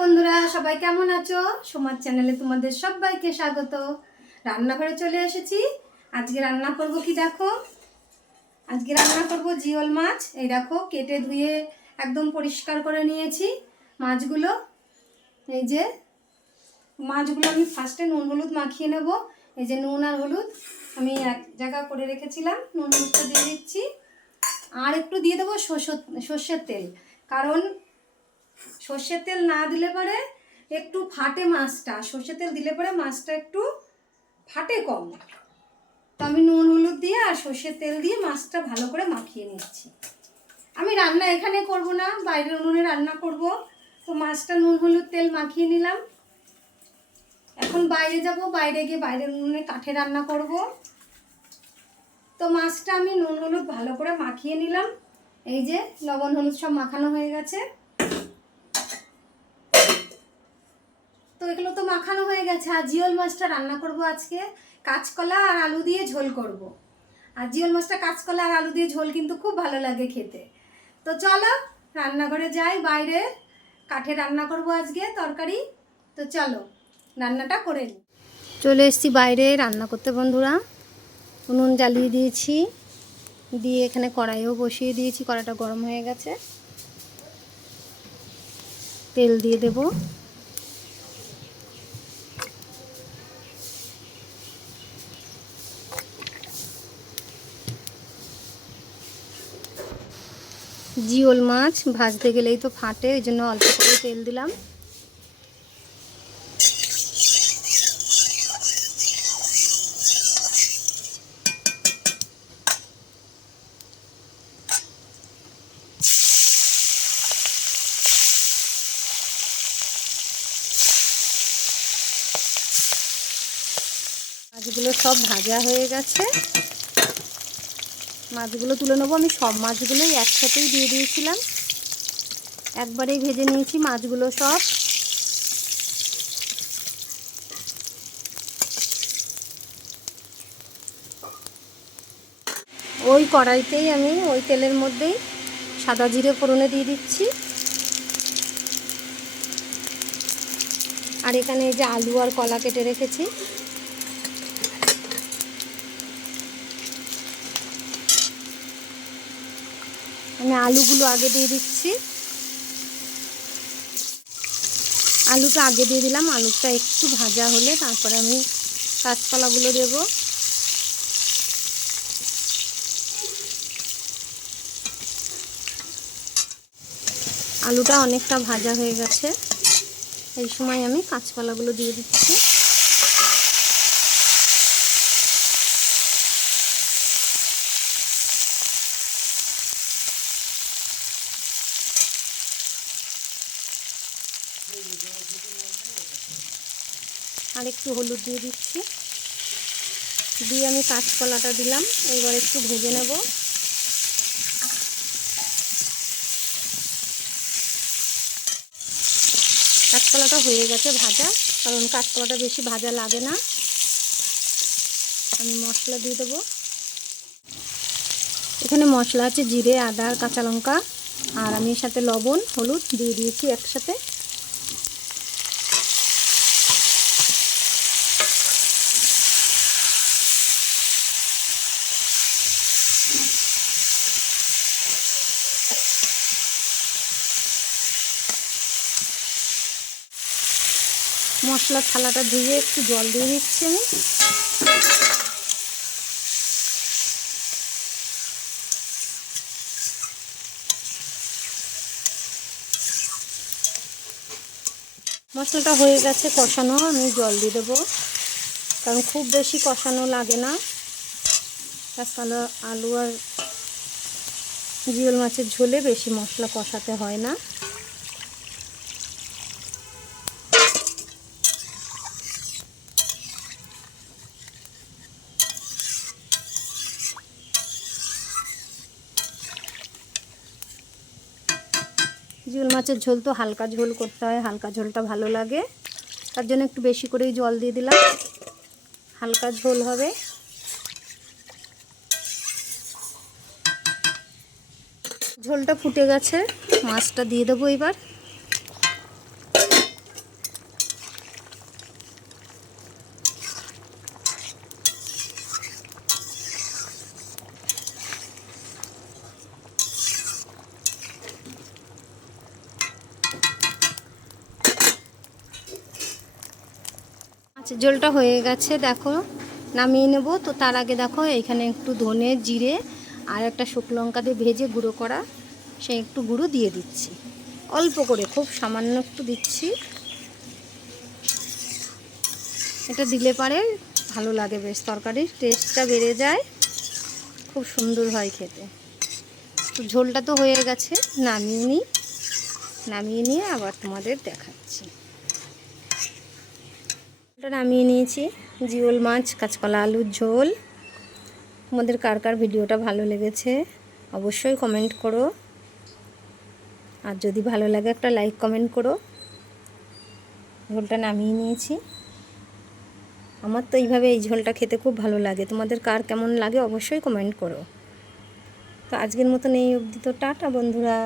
বন্ধুরা, সবাই কেমন আছো? সমাজ চ্যানেলে তোমাদের সবাইকে স্বাগত। রান্নাঘরে চলে এসেছি। আজকে রান্না করব কি দেখো? আজকে রান্না করব জিওল মাছ। এই দেখো, কেটে ধুয়ে একদম পরিষ্কার করে নিয়েছি মাছগুলো। এই যে মাছগুলো আমি ফার্স্টে নুন হলুদ মাখিয়ে নেব। এই যে নুন আর হলুদ আমি এক জায়গা করে রেখেছিলাম। নুন হলুদটা দিয়ে দিচ্ছি। আর একটু দিয়ে দেবো সরষের সর্ষের তেল। কারণ সর্ষের তেল না দিলে পরে একটু ফাটে মাছটা। সর্ষের তেল দিলে পরে মাছটা একটু ফাটে কম। তো আমি নুন, হলুদ দিয়ে আর সর্ষের তেল দিয়ে মাছটা ভালো করে মাখিয়ে নিচ্ছি। আমি রান্না এখানে করব না বাইরের উনুনে রান্না করব। তো মাছটা নুন, হলুদ, তেল মাখিয়ে নিলাম। এখন বাইরে যাব, বাইরে গিয়ে বাইরের উনুনে কাঠে রান্না করব। তো মাছটা আমি নুন, হলুদ ভালো করে মাখিয়ে নিলাম। এই যে লবণ, হলুদ সব মাখানো হয়ে গেছে। তো এগুলো তো মাখানো হয়ে গেছে। আর জিওল মাছটা রান্না করব আজকে। কাঁচকলা আর আলু দিয়ে ঝোল করব। আর জিওল মাছটা কাঁচকলা আর আলু দিয়ে ঝোল কিন্তু খুব ভালো লাগে খেতে। তো চলো, রান্নাঘরে যাই, বাইরে কাঠে রান্না করব আজকে তরকারি। তো চলো, রান্নাটা করে নিই চলে এসেছি বাইরে রান্না করতে বন্ধুরা। উনুন জ্বালিয়ে দিয়েছি। দিয়ে এখানে কড়াইও বসিয়ে দিয়েছি, কড়াইটা গরম হয়ে গেছে। তেল দিয়ে দেবো। জিওল মাছ ভাজতে গেলেই তো ফাটে, ওই জন্য অল্প করে তেল দিলাম। মাছগুলো সব ভাজা হয়ে গেছে। মাছগুলো তুলে নেব। আমি সব মাছগুলোই একসাথেই দিয়ে দিয়েছিলাম। একবারেই ভেজে নিয়েছি মাছগুলো সব। ওই কড়াইতেই আমি ওই তেলের মধ্যেই সাদা জিরে ফোড়নে দিয়ে দিচ্ছি। আর এখানে এই যে আলু আর কলা কেটে রেখেছি। আমি আলুগুলো আগে দিয়ে দিচ্ছি। আলুটা আগে দিয়ে দিলাম, আলুটা একটু ভাজা হলে তারপরে আমি কাঁচকলাগুলো দেব। আলুটা অনেকটা ভাজা হয়ে গেছে। এই সময় আমি কাঁচকলাগুলো দিয়ে দিচ্ছি। আর একটু হলুদ দিয়ে দিচ্ছি। দিয়ে আমি কাঁচকলাটা দিলাম, এবার একটু ভেজে নেব। কাঁচকলাটা হয়ে গেছে ভাজা, কারণ কাঁচকলাটা বেশি ভাজা লাগে না। আমি মশলা দিয়ে দেবো। এখানে মশলা আছে জিরে, আদা, কাঁচা লঙ্কা, আর আমি সাথে লবণ, হলুদ দিয়ে দিয়েছি একসাথে। মশলার থালাটা ধুয়ে একটু জল দিয়ে দিচ্ছি আমি। মশলাটা হয়ে গেছে কষানো, আমি জল দিয়ে দেবো। কারণ খুব বেশি কষানো লাগে না। কাঁচকলা আলু আর জিওল মাছের ঝোলে বেশি মশলা কষাতে হয় না। জিওল মাছের ঝোল তো হালকা ঝোল করতে হয়, হালকা ঝোলটা ভালো লাগে। তার জন্য একটু বেশি করেই জল দিয়ে দিলাম। হালকা ঝোল হবে। ঝোলটা ফুটে গেছে, মাছটা দিয়ে দেবো এবার। ঝোলটা হয়ে গেছে, দেখো, নামিয়ে নেব। তো তার আগে দেখো, এখানে একটু ধনে জিরে আর একটা শুকনো লঙ্কা দিয়ে ভেজে গুঁড়ো করা, সে একটু গুঁড়ো দিয়ে দিচ্ছি। অল্প করে, খুব সামান্য একটু দিচ্ছি। এটা দিলে পারে ভালো লাগে বেশ, তরকারির টেস্টটা বেড়ে যায়। খুব সুন্দর হয় খেতে। তো ঝোলটা তো হয়ে গেছে, নামিয়ে নিই নামিয়ে নিয়ে আবার তোমাদের দেখাচ্ছি। নামিয়ে নিয়েছি। জিওল মাছ, কাঁচকলা আলুর ঝোল। তোমাদের কার কার ভিডিওটা ভালো লেগেছে অবশ্যই কমেন্ট করো। আর যদি ভালো লাগে একটা লাইক কমেন্ট করো। ঝোলটা নামিয়ে নিয়েছি। আমার তো এইভাবে এই ঝোলটা খেতে খুব ভালো লাগে। তোমাদের কার কেমন লাগে অবশ্যই কমেন্ট করো। তো আজকের মতন এই অবধি তো টাটা বন্ধুরা।